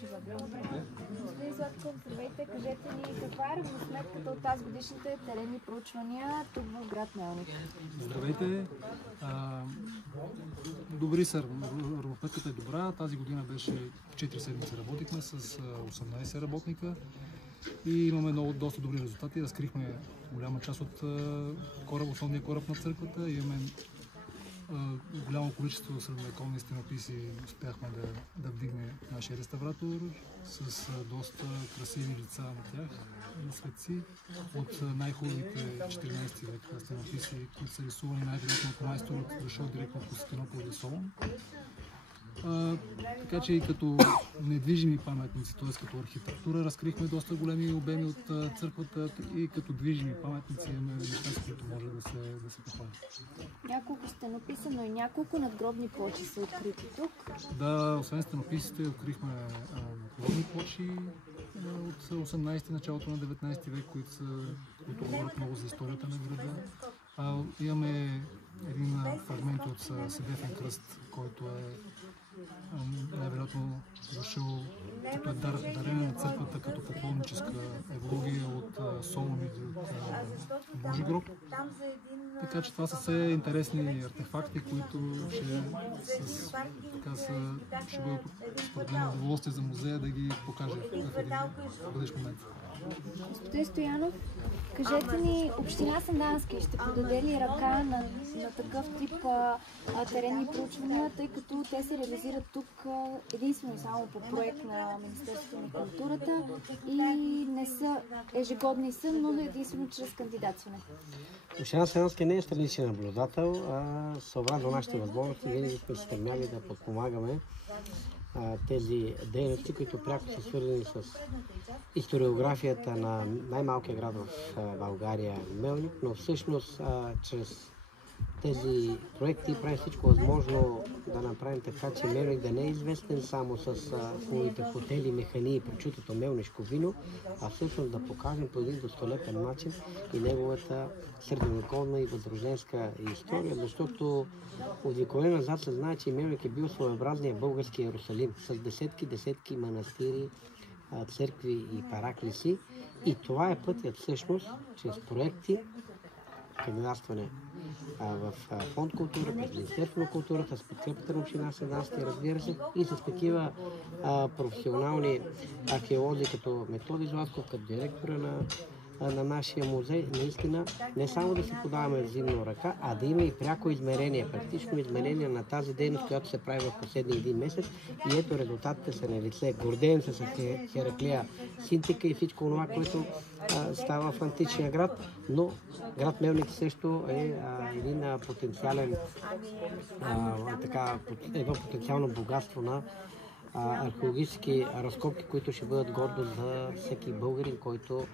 Господин Златков, здравейте, кажете ни каква е равносметката от тази годишните теренни проучвания тук в град Мелник? Здравейте! Добри са, равносметката е добра. Тази година беше 4 седмици работихме с 18 работника и имаме доста добри резултати. Разкрихме голяма част от основния кораб на църквата. Имаме голямо количество средновековни стенописи. Успяхме да вдигне нашия реставратор с доста красиви лица на тях, на светци, от най-хубавите 14 век стенописи, които са рисувани най-вероятно от майстор, дошъл директно от Константинопол и Солун. Така че и като недвижими паметници, т.е. като архитектура, разкрихме доста големи обеми от църквата и като движими паметници имаме неща, с които може да се похвалят. Няколко стенописа, но и няколко надгробни плочи са открити тук. Да, освен стенописите, открихме надгробни плочи от 18-ти, началото на 19 век, които говорят много за историята на града. Имаме един фрагмент от Седефен кръст, който е най-вероятно дошъл като дарение на църквата, като поклонническа евология от Солун или от Божи гроб. Така че това са все интересни артефакти, които ще бъдат според мен удоволствие за музея да ги покаже в един бъдещ момент. Господин Стоянов, кажете ни, община Сандански ще подаде ли ръка на такъв тип теренни проучвания, тъй като те се реализират тук единствено само по проект на Министерството на културата и не са ежегодни са, но единствено чрез кандидатстване? Община Сандански не е страничен наблюдател, съобразно нашите възможности винаги сме се стремяли да подпомагаме тези дейности, които пряко са свързани с историографията на най-малкия град в България, Мелник, но всъщност чрез тези проекти правим всичко възможно да направим така, че Мелник да не е известен само с хубавите хотели, механии и прочутото мелнишко вино, а всъщност да покажем по един достолепен начин и неговата средновековна и възрожденска история, защото от векове назад се знае, че Мелник е бил своеобразния български Иерусалим с десетки манастири, църкви и параклиси. И това е пътят всъщност, чрез проекти, кандидатстване в фонд култура, през Министерство на културата, с подкрепата на община Сандански, разбира се, и с такива професионални археолози, като Методи Златков, като директора на нашия музей, наистина не само да си подаваме взаимно ръка, а да има и пряко измерение, практично измерение на тази дейност, която се прави в последния един месец. И ето резултатите са на лице. Гордеем се с Хераклея Синтика и всичко това, което става в античния град, но град Мелник също е един потенциален, едно потенциално богатство на археологически разкопки, които ще бъдат гордост за всеки българин, който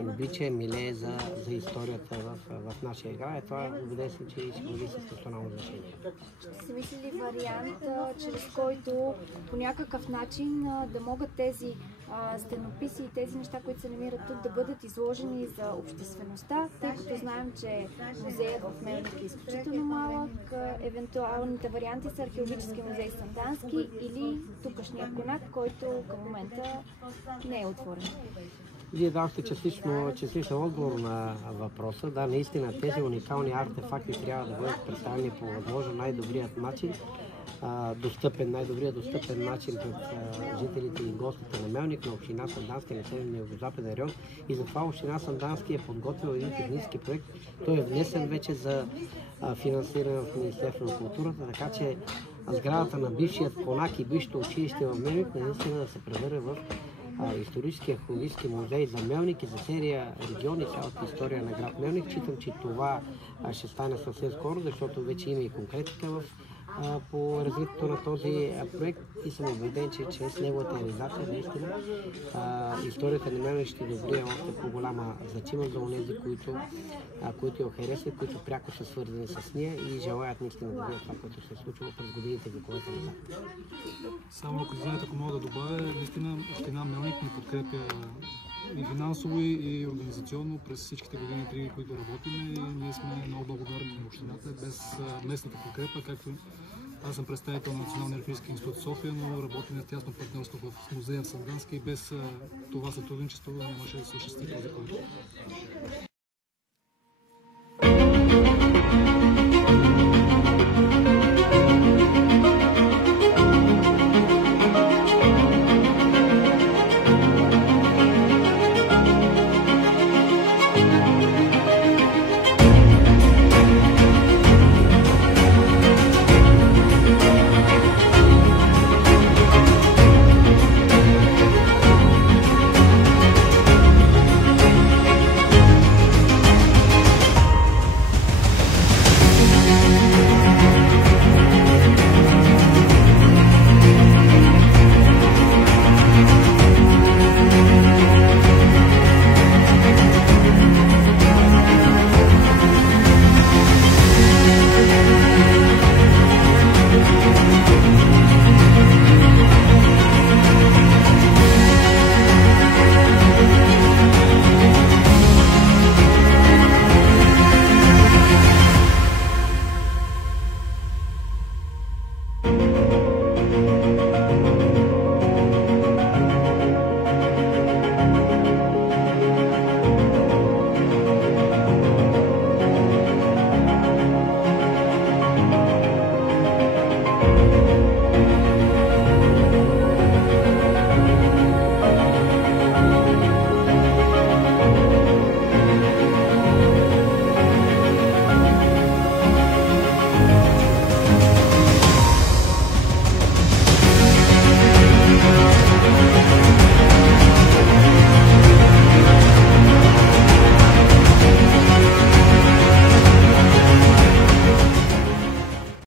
обича и милее за историята в нашия град. Това убеден съм, че ще бъде с национално значение. Ще се мисли ли вариант, чрез който по някакъв начин да могат тези стенописи и тези неща, които се намират тук, да бъдат изложени за обществеността, тъй като знаем, че музеят в Мелник е изключително малък. Евентуалните варианти са археологически музей Сандански или тукашния Конак, който към момента не е отворен. Вие дадохте частично отговор на въпроса. Да, наистина тези уникални артефакти трябва да бъдат представени по възможно най-добрият начин, най-добрият достъпен начин пред жителите и гостите на Мелник, на община Сандански, на Северния югозападен район. И затова община Сандански е подготвил един технически проект. Той е внесен вече за финансиране в Министерството на културата, така че сградата на бившият Конак и бившето училище в Мелник наистина да се превърне в исторически археологически музей за Мелник и за серия региони, цялата история на град Мелник. Считам, че това ще стане съвсем скоро, защото вече има и конкретика по развитието на този проект и съм убеден, че чрез неговата реализация наистина историята на Мелник ще добие още по-голяма значимост за онези, които я харесват, които пряко са свързани с нея и желаят наистина да видят това, което се е случило през годините вековете назад. Само ако мога да добавя, наистина община Мелник ни подкрепя и финансово, и организационно през всичките години, които работиме, и ние сме много благодарни на общината. Без местната подкрепа, както Аз съм представител на Националния археологически институт в София, но работим в тясно партньорство в музея в Сандански и без това сътрудничество нямаше да съществи този проект.